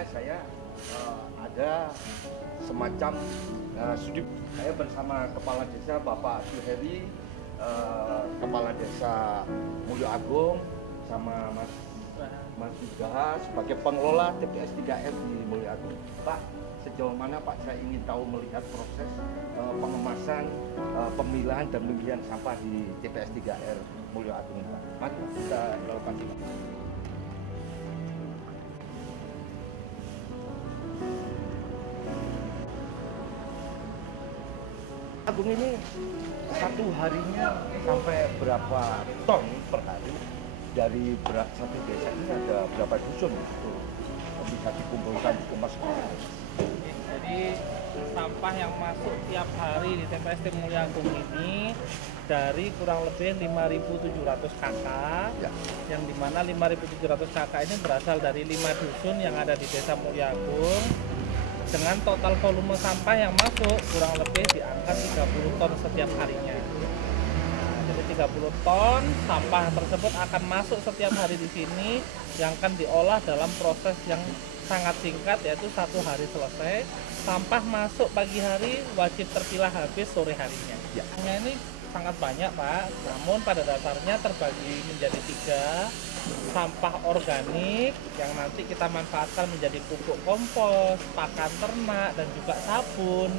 makanya saya ada semacam studi. Saya bersama Kepala Desa Bapak Suheri, Kepala Desa Mulyo Agung, sama Mas Nugraha sebagai pengelola TPS 3R di Mulyo Agung. Pak, sejauh mana Pak saya ingin tahu melihat proses pengemasan, pemilahan dan pemilihan sampah di TPS 3R Mulyo Agung, Pak. Mari kita lakukan ini. Agung ini satu harinya sampai berapa ton per hari? Dari satu desa ini ada berapa dusun itu bisa dikumpulkan, dikemas? Jadi sampah yang masuk tiap hari di TPS Mulyo Agung ini dari kurang lebih 5.700 KK, ya. Yang dimana 5.700 KK ini berasal dari 5 dusun yang ada di Desa Mulyo Agung, dengan total volume sampah yang masuk kurang lebih di angka 30 ton setiap harinya. Nah, jadi 30 ton sampah tersebut akan masuk setiap hari di sini yang akan diolah dalam proses yang sangat singkat, yaitu 1 hari selesai. Sampah masuk pagi hari wajib terpilah habis sore harinya. Ya. Ini sangat banyak, Pak, namun pada dasarnya terbagi menjadi 3. Sampah organik yang nanti kita manfaatkan menjadi pupuk kompos, pakan ternak, dan juga sabun.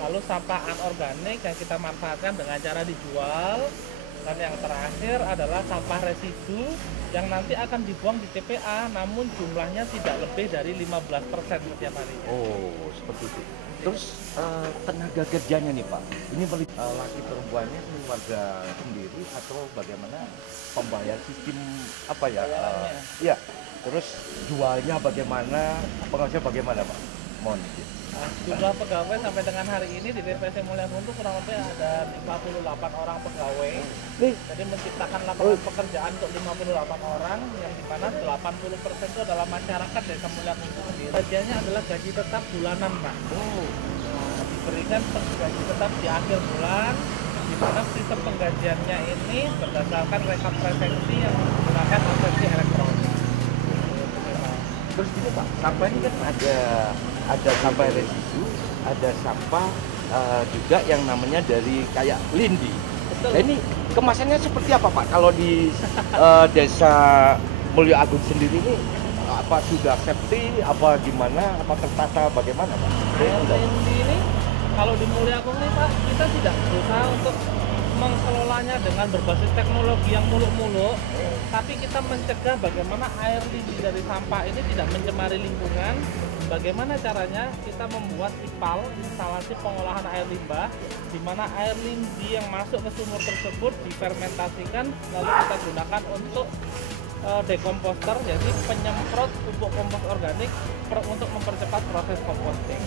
Lalu sampah anorganik yang kita manfaatkan dengan cara dijual. Dan yang terakhir adalah sampah residu yang nanti akan dibuang di TPA, namun jumlahnya tidak lebih dari 15% setiap hari. Oh, seperti itu. Terus tenaga kerjanya nih Pak, ini laki perempuannya keluarga sendiri atau bagaimana pembayar sistem apa ya? Iya. Terus jualnya bagaimana, penghasilan bagaimana Pak? Mohon izin. Jumlah pegawai sampai dengan hari ini di TPS Mulyo Agung itu kurang lebih ada 58 orang pegawai. Jadi menciptakan lapangan pekerjaan untuk 58 orang, yang dimana 80% itu adalah masyarakat Desa Mulyo Agung itu sendiri. Gajinya adalah gaji tetap bulanan, Pak. Nah, diberikan gaji tetap di akhir bulan, di mana sistem penggajiannya ini berdasarkan rekap presensi yang menggunakan absensi elektronik. Terus gini Pak, sampah ini kan ada sampah residu, ada sampah juga yang namanya dari kayak lindi. Nah, ini kemasannya seperti apa Pak? Kalau di Desa Mulyo Agung sendiri ini apa sudah safety, apa gimana, apa tertata bagaimana Pak? Lindi ini kalau di Mulyo Agung ini Pak, kita tidak berusaha untuk mengelolanya dengan berbasis teknologi yang muluk-muluk, tapi kita mencegah bagaimana air lindi dari sampah ini tidak mencemari lingkungan. Bagaimana caranya? Kita membuat IPAL, instalasi pengolahan air limbah, di mana air lindi yang masuk ke sumur tersebut difermentasikan, lalu kita gunakan untuk dekomposter, yaitu penyemprot pupuk kompos organik untuk mempercepat proses composting.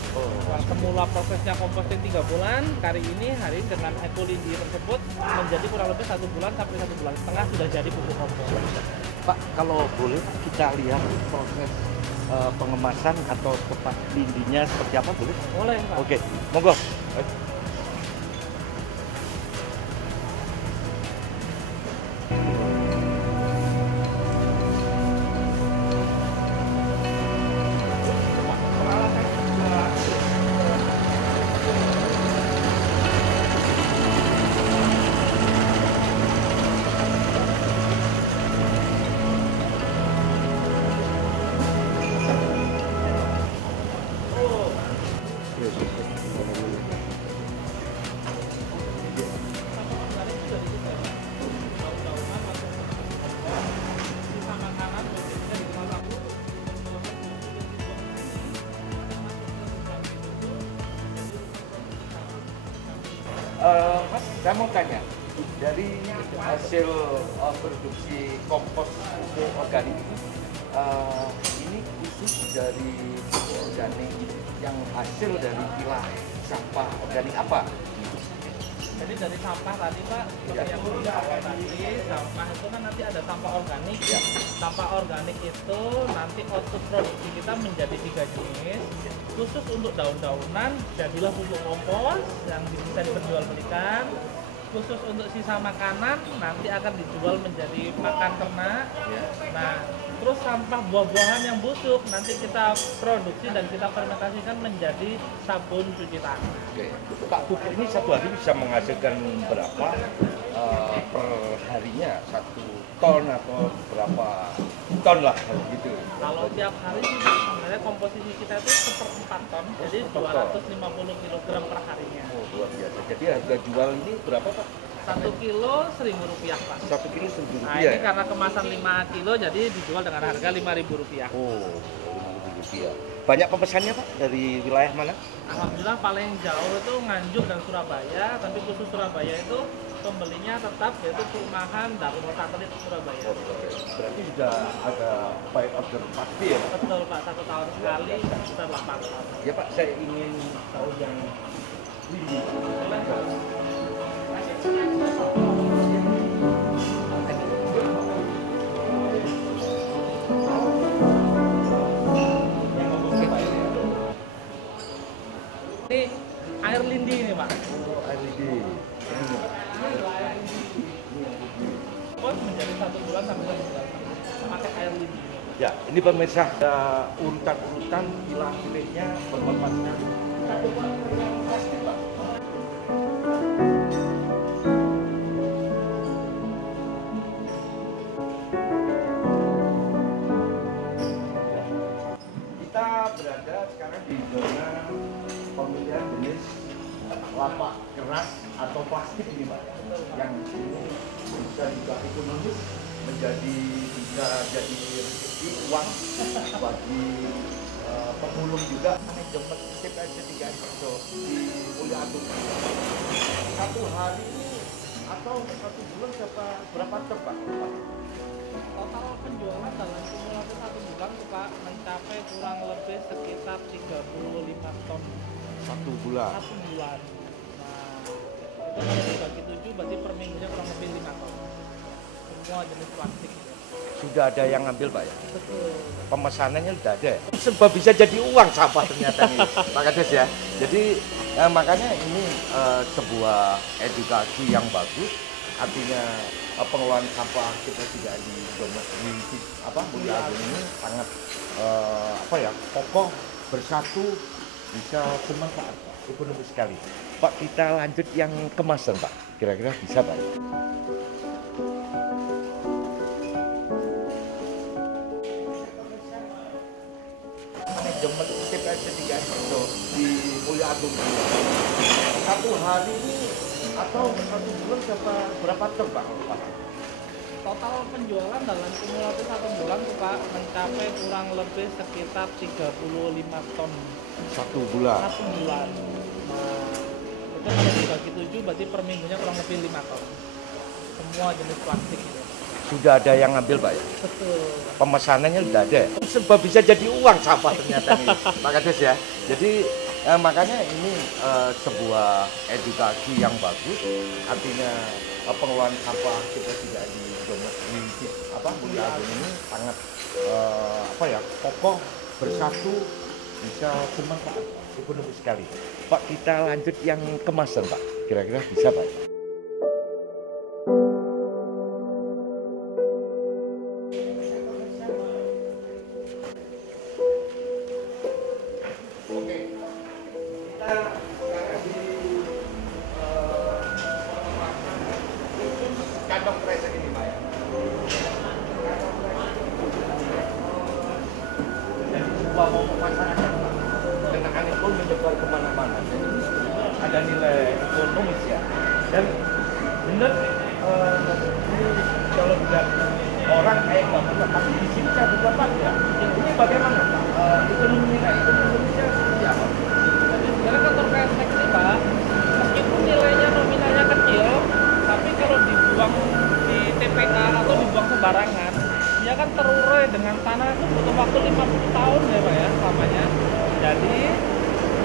Nah, semula prosesnya composting 3 bulan, hari ini dengan ekolindi tersebut menjadi kurang lebih 1 bulan sampai 1,5 bulan sudah jadi pupuk kompos. Pak, kalau boleh kita lihat proses pengemasan atau tempat lindinya seperti apa, boleh? Boleh, Pak. Oke, monggo. Mas, saya mau tanya, dari hasil produksi kompos pupuk organik ini khusus dari pupuk organik yang hasil dari pilah sampah organik apa? Jadi dari sampah tadi Pak, seperti yang di awal tadi, sampah itu kan nanti ada sampah organik. Ya. Sampah organik itu nanti output produksi kita menjadi 3 jenis. Khusus untuk daun-daunan, jadilah pupuk kompos yang bisa diperjualbelikan. Khusus untuk sisa makanan, nanti akan dijual menjadi pakan ternak. Ya. Nah, Terus sampah buah-buahan yang busuk nanti kita produksi dan kita fermentasikan menjadi sabun cuci tangan. Oke. Pak, pupuk ini satu hari bisa menghasilkan berapa per harinya? 1 ton atau berapa ton lah gitu? Kalau tiap hari sih sebenarnya komposisi kita itu 1/4 ton, jadi 250 kg per harinya. Oh, luar biasa. Jadi harga jual ini berapa, Pak? 1 kilo Rp1.000, Pak. 1 kilo Rp1.000. Nah, ini karena kemasan 5 kilo jadi dijual dengan harga Rp5.000. Oh, Rp5.000. Banyak pemesannya, Pak, dari wilayah mana? Alhamdulillah paling jauh itu Nganjuk dan Surabaya, tapi khusus Surabaya itu pembelinya tetap yaitu perumahan Darmo Satelit Surabaya. Oh, berarti sudah ada buy order pasti ya, Pak? Betul, Pak, 1 tahun sekali kita 8 tahun. Ya, Pak, saya ingin tahu yang ini. Ini air lindi ini, Pak. Air lidi. Pos menjadi 1 bulan sampai 1 bulan pakai air lindi. Ya, ini pemirsa ada urutan-urutan pilah-pilihnya bermanfaat. Pasti, Pak. Kita berada sekarang di zona pemilihan jenis lapak keras atau plastik ini, Pak, yang ini bisa juga ekonomis bisa jadi rezeki uang bagi pemulung juga. Manajemen TPS 3 di Mulia Agung. 1 hari atau 1 bulan berapa ton, Pak? Total penjualan dalam kumulatif 1 bulan tuh, Pak, mencapai kurang lebih sekitar 35 ton 1 bulan. 1 bulan. Nah, itu kalau dibagi 7 berarti per minggunya kurang lebih 5 ton. Semua jenis plastik. Sudah ada yang ngambil, Pak, ya? Betul. Pemesanannya sudah ada ya? Sebab bisa jadi uang sampah ternyata nih, Pak Kades ya. Jadi makanya ini sebuah edukasi yang bagus. Artinya pengelolaan sampah kita juga di Mulia Agung ini sangat kokoh, bersatu, bisa bermanfaat ekonomi sekali. Pak, kita lanjut yang kemasan, Pak. Kira-kira bisa, Pak? Manajemen TPS 3 di Mulia Agung. 1 hari ini atau 1 bulan berapa ton, Pak? Total penjualan dalam kumulatif 1 bulan tuh, Pak, mencapai kurang lebih sekitar 35 ton 1 bulan. 1 bulan. Nah, itu kalau dibagi 7 berarti per minggunya kurang lebih 5 ton. Semua jenis plastik gitu. Sudah ada yang ngambil, Pak, ya? Betul. Pemesanannya sudah ada ya? Sebab bisa jadi uang sampah ternyata nih, Pak Kades ya. Jadi makanya ini sebuah edukasi yang bagus. Artinya pengelolaan sampah kita juga di Mulia Agung ini sangat kokoh, bersatu, bisa bermanfaat ekonomi sekali. Pak, kita lanjut yang kemasan, Pak. Kira-kira bisa, Pak? Oke, kita sekarang di kantong kresek ini, Pak, ya. Jadi sebuah momok masyarakat, Pak. Kenangan pun menyebar kemana-mana. Jadi ada nilai ekonomis ya. Dan benar ini kalau bilang orang kayak nggak punya, tapi di sini saya bukan, Pak, ya. Ini bagaimana, Pak? Ekonomi Indonesia seperti apa? Jadi sebenarnya kantor kresek ini, Pak, meskipun nilainya nominalnya kecil, tapi kalau dibuang di TPA atau dibuang sembarangan, dia kan terurai dengan tanah itu butuh waktu 50 tahun ya, Pak, ya, lamanya. Jadi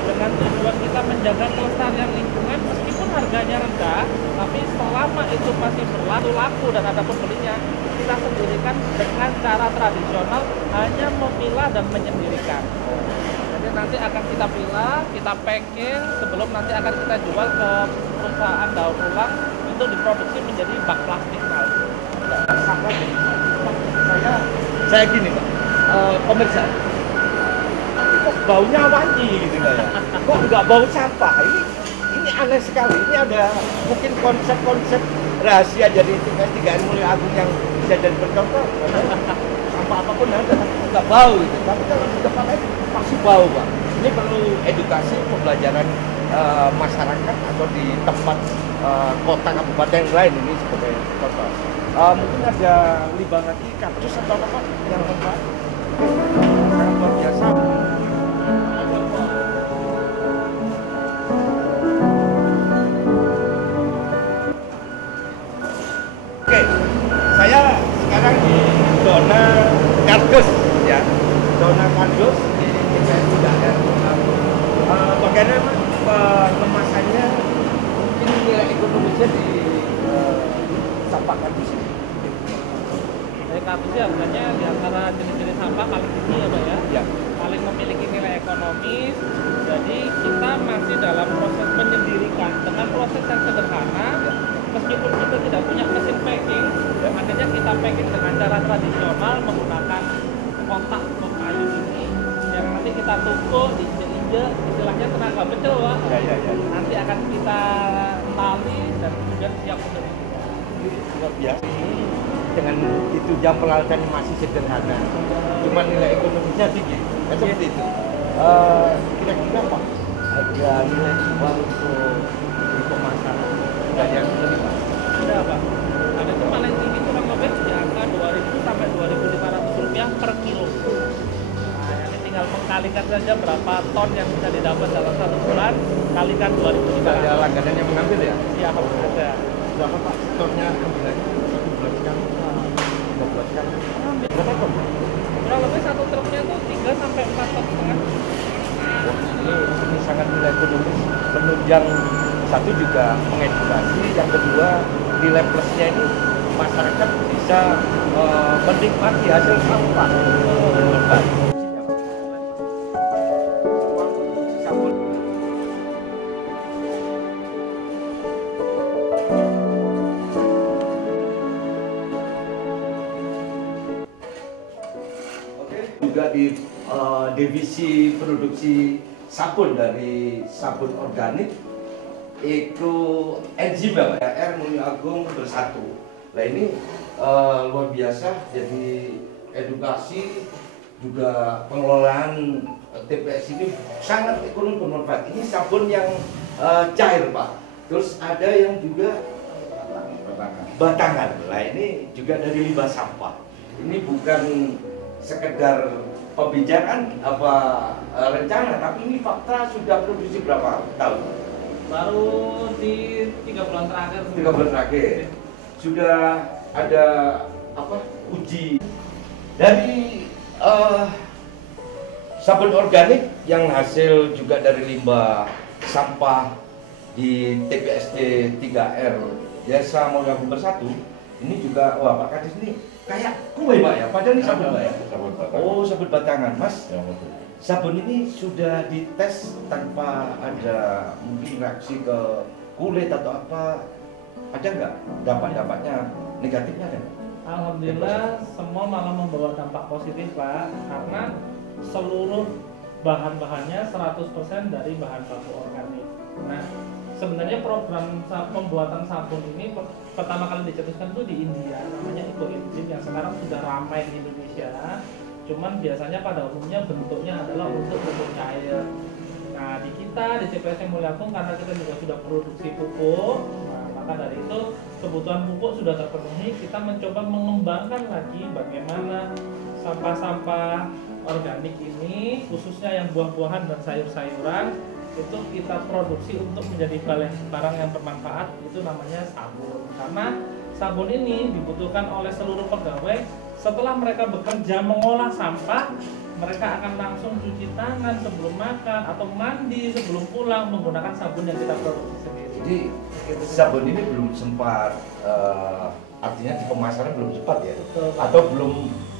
dengan tujuan kita menjaga kelestarian lingkungan, meskipun harganya rendah, tapi selama itu masih laku dan ada pembelinya, kita sendirikan dengan cara tradisional, hanya memilah dan menyendirikan. Jadi nanti akan kita pilah, kita packing, sebelum nanti akan kita jual ke perusahaan daur ulang untuk diproduksi menjadi bak plastik. Sampah jadi saya saya gini Pak, pemirsa, kok baunya wangi gitu Pak ya? Kok nggak bau sampah? Ini aneh sekali. Ini ada mungkin konsep-konsep rahasia jadi TPS 3R Mulia Agung yang bisa jadi bercontoh. Sampah apapun ada, nggak bau gitu. Tapi kalau sudah pakai pasti bau Pak. Ini perlu edukasi, pembelajaran masyarakat atau di tempat kota kabupaten yang lain ini sebagai contoh. Mungkin ada limbah lagi kaktus atau apa yang manfaat sangat luar biasa. Oke, saya sekarang di zona kardus ya, zona kardus di TPS 3R. Bagaimana pengemasannya, mungkin nilai ekonomisnya di sampah kardus ini? Dari kardusnya harganya di antara jenis-jenis sampah paling tinggi ya Pak ya? Ya. Paling memiliki nilai ekonomis. Jadi kita masih dalam proses menyendirikan dengan proses yang sederhana. Meskipun kita tidak punya mesin packing, akhirnya kita packing dengan cara tradisional menggunakan kotak kayu ini yang nanti kita tumpuk, diinjek-injek, istilahnya tenaga pecel Pak. Ya. Nanti akan kita tali dan kemudian siap untuk dijual. Luar biasa. Dengan itu jam peralatan masih sederhana, cuma nilai ekonomisnya tinggi. Kan seperti itu. Kira-kira Pak, ada nilai jual untuk di pemasaran dan yang lebih Pak? Ada Pak. Ada itu paling tinggi kurang lebih di angka 2.000 sampai 2.500 rupiah per kilo. Nah, ini tinggal mengkalikan saja berapa ton yang bisa didapat dalam 1 bulan, kalikan 2.500. Ada langganan yang mengambil ya? Iya, ada. Berapa Pak stornya ambilannya? 1 bulan sekali? 15 kali? Berapa ton? Kurang lebih 1 truknya tuh 3 sampai 4 ton setengah. Wah, ini sangat nilai ekonomis, menunjang satu juga mengedukasi, yang kedua nilai plusnya ini masyarakat bisa menikmati hasil sampah. Juga di divisi produksi sabun dari sabun organik Eko Enzim ya Pak ya, R Mulia Agung Bersatu. Nah ini luar biasa, jadi edukasi juga pengelolaan TPS ini sangat ekonomi bermanfaat. Ini sabun yang cair Pak, terus ada yang juga batangan. Nah ini juga dari limbah sampah. Ini bukan sekedar pembicaraan apa rencana, tapi ini fakta. Sudah produksi berapa tahun? Baru di 3 bulan terakhir. 3 bulan terakhir sudah ada apa uji dari sabun organik yang hasil juga dari limbah sampah di TPSD 3R Desa Mulia Agung Bersatu. Ini juga, wah Pak Kadis ini kayak kue Pak ya, padahal ini sabun Pak ya? Sabun batangan. Oh, sabun batangan Mas. Ya, betul. Sabun ini sudah dites tanpa ada mungkin reaksi ke kulit atau apa? Ada nggak dampak-dampaknya negatifnya kan? Alhamdulillah semua malah membawa dampak positif Pak, karena seluruh bahan-bahannya 100% dari bahan baku organik. Nah, sebenarnya program pembuatan sabun ini pertama kali dicetuskan itu di India, namanya Eko Enzim, yang sekarang sudah ramai di Indonesia. Cuman biasanya pada umumnya bentuknya adalah untuk bentuk cair. Nah, di kita di TPS Mulia Agung, karena kita juga sudah produksi pupuk, nah, maka dari itu kebutuhan pupuk sudah terpenuhi. Kita mencoba mengembangkan lagi bagaimana sampah-sampah organik ini, khususnya yang buah-buahan dan sayur-sayuran, itu kita produksi untuk menjadi barang yang bermanfaat. Itu namanya sabun. Karena sabun ini dibutuhkan oleh seluruh pegawai. Setelah mereka bekerja mengolah sampah, mereka akan langsung cuci tangan sebelum makan atau mandi sebelum pulang menggunakan sabun yang kita produksi sendiri. Jadi sabun ini belum sempat, artinya di pemasaran belum cepat ya? Betul, Pak. Atau belum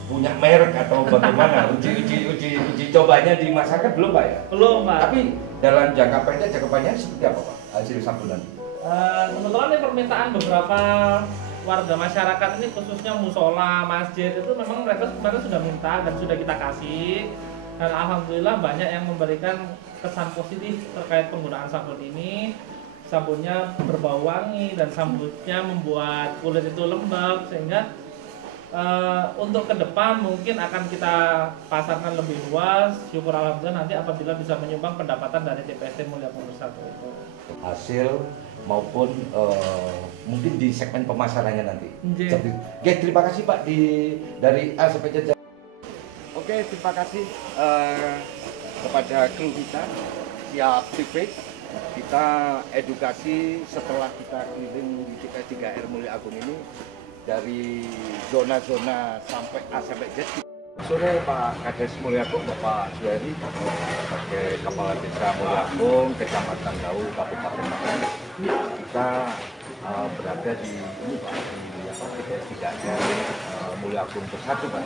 punya merek atau bagaimana? uji cobanya di masyarakat belum Pak ya? Belum Pak. Tapi dalam jangka pendek, jangka panjang seperti apa Pak hasil sabunan? Kebetulan ini permintaan beberapa warga masyarakat ini khususnya musola, masjid itu memang mereka sudah minta dan sudah kita kasih, dan alhamdulillah banyak yang memberikan kesan positif terkait penggunaan sabun ini. Sabunnya berbau wangi dan sabunnya membuat kulit itu lembab, sehingga untuk ke depan mungkin akan kita pasarkan lebih luas. Syukur alhamdulillah nanti apabila bisa menyumbang pendapatan dari TPST Mulia Agung I itu. Hasil maupun mungkin di segmen pemasarannya nanti. Jadi, oke, terima kasih Pak dari A sampai Z. Oke, terima kasih kepada kru kita Siap Civic. Kita edukasi setelah kita keliling di TPS 3R Mulia Agung ini dari zona-zona sampai A sampai Z. Sore Pak Kades Mulia Agung, Bapak Suheri, sebagai Kepala Desa Mulia Agung, Kecamatan Dau, Kabupaten Malang. Kita berada di TPS 3R Mulia Agung Bersatu, Pak.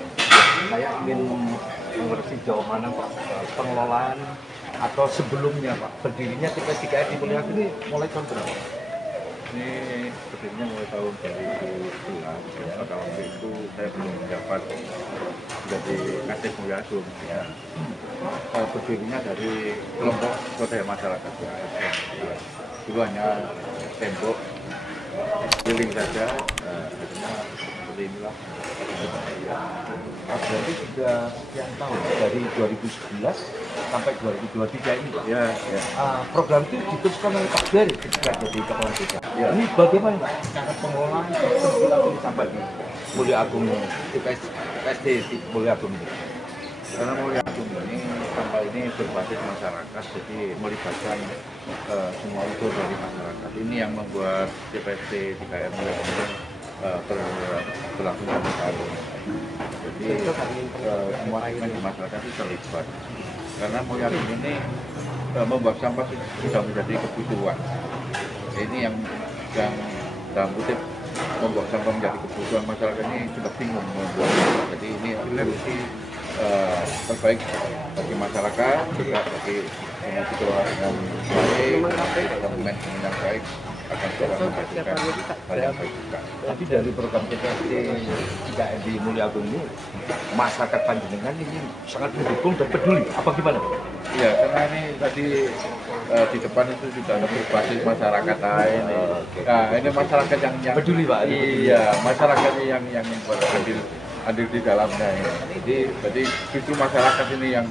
Saya ingin mengerti jauh mana Pak pengelolaan atau sebelumnya Pak berdirinya TPS 3R di Mulia Agung ini mulai tahun berapa? Ini berdirinya mulai tahun 2011. Ya. Pada waktu itu saya belum mendapat menjadi Kades Mulia Agung. Ya. Berdirinya dari kelompok swadaya masyarakat. Ya. Dulu hanya tembok keliling saja. Akhirnya seperti inilah. Berarti sudah sekian tahun dari 2011 sampai 2023 ini Pak. Ya, ya. Program itu diteruskan oleh Pak Suheri ketika jadi kepala desa. Ya. Ini bagaimana Pak cara pengelolaan ini sampai di Mulia Agung TPST di Mulia Agung ini? Karena Mulia Agung ini sampah ini berbasis masyarakat, jadi melibatkan semua unsur dari masyarakat. Ini yang membuat TPST 3R Mulia Agung berlangsung sampai saat ini. Jadi semua segmen di masyarakat itu terlibat. Karena Mulia Agung ini membuang sampah sudah menjadi kebutuhan. Ini yang dalam kutip membuang sampah menjadi kebutuhan, masyarakat ini sudah bingung membuang sampah. Jadi ini solusi terbaik bagi masyarakat, juga bagi semua dikelola dengan baik, dokumen yang baik akan segera menghasilkan hal yang baik juga. Tapi dari program TPST 3R di Mulia Agung ini masyarakat Panjenengan ini sangat mendukung dan peduli. Apa gimana Pak? Iya, karena ini tadi di depan itu sudah ada berbasis masyarakat lain. Nah, ini masyarakat yang peduli Pak. Iya, masyarakatnya yang hadir di dalamnya. Jadi justru masyarakat ini yang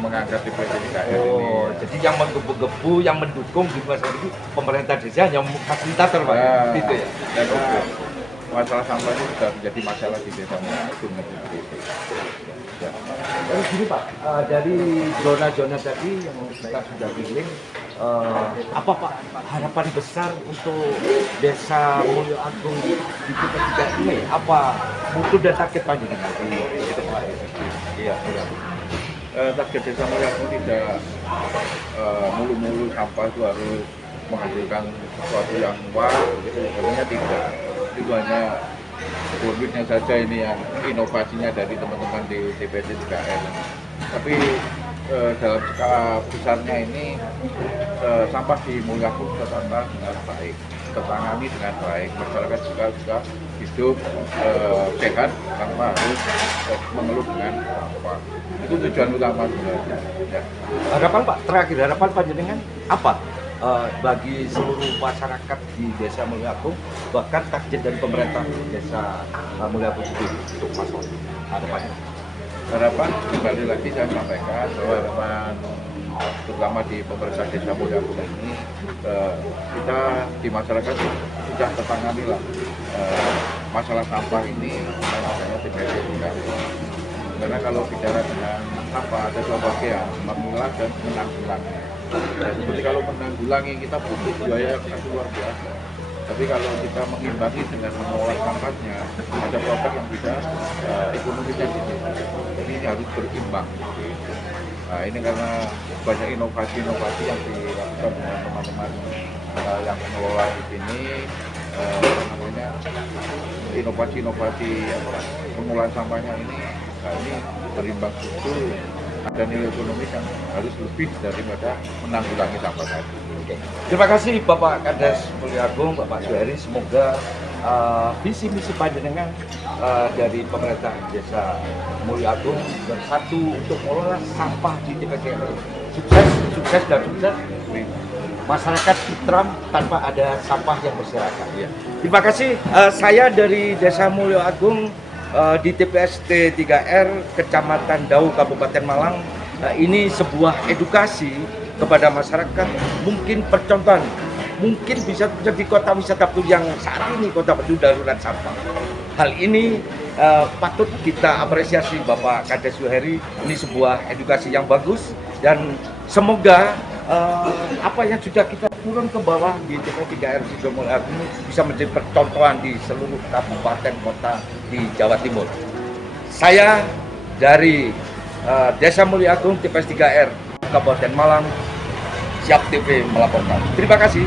mengangkat TPST 3R ini. Oh, jadi yang menggebu-gebu, yang mendukung di masyarakat itu pemerintah desa yang fasilitator Pak. Gitu ya. Dan masalah sampah itu sudah menjadi masalah di desa Mulia Agung. Terus gini Pak, dari zona-zona tadi yang kita sudah keliling, apa Pak harapan besar untuk desa Mulia Agung di TPS 3R ini? Apa mutu dan target Panjenengan di depan? Iya, target desa Mulia Agung tidak mulu-mulu sampah itu harus menghasilkan sesuatu yang wah, gitu. Sebenarnya tidak. Itu hanya bonusnya saja ini yang inovasinya dari teman-teman di TPST 3R. Tapi dalam skala besarnya ini sampah di Mulia Agung tertata dengan baik, tertangani dengan baik. Masyarakat juga hidup sehat tanpa harus mengeluh dengan sampah. Itu tujuan utama sebenarnya. Ya. Harapan Pak, terakhir harapan Panjenengan apa bagi seluruh masyarakat di desa Mulia Agung, bahkan target dari pemerintah desa Mulia Agung sendiri untuk masalah harapannya? Harapan kembali lagi saya sampaikan bahwa harapan terutama di pemerintah desa Mulia Agung ini kita di masyarakat sudah tertangani lah masalah sampah ini dengan adanya TPST 3R. Karena kalau bicara dengan sampah ada dua bagian, memilah dan menanggulangi. Nah, seperti kalau menanggulangi kita butuh biaya yang sangat luar biasa. Tapi kalau kita mengimbangi dengan mengolah sampahnya, ada produk yang bisa ekonominya di situ. Jadi ini harus berimbang. Nah, ini karena banyak inovasi-inovasi yang dilakukan dengan teman-teman yang mengelola di sini, namanya inovasi-inovasi pengolahan sampahnya ini, nah ini berimbang itu ada nilai ekonomis yang harus lebih daripada menanggulangi sampah tadi. Terima kasih Bapak Kades Mulia Agung, Bapak Suheri. Semoga visi misi panjenengan dari pemerintah Desa Mulyo Agung bersatu untuk mengelola sampah di TPS. Sukses dan sukses. Masyarakat tentram tanpa ada sampah yang berserakan. Ya. Terima kasih. Saya dari Desa Mulyo Agung di TPS T3R Kecamatan Dau Kabupaten Malang. Ini sebuah edukasi kepada masyarakat, mungkin percontohan, mungkin bisa menjadi kota wisata Batu yang saat ini kota Batu darurat sampah. Hal ini patut kita apresiasi Bapak Kades Suheri. Ini sebuah edukasi yang bagus dan semoga apa yang sudah kita turun ke bawah di TP3R Mulyo Agung bisa menjadi percontohan di seluruh kabupaten kota di Jawa Timur. Saya dari Desa Mulyo Agung TPS 3R Kabupaten Malang, Siap TV melaporkan. Terima kasih.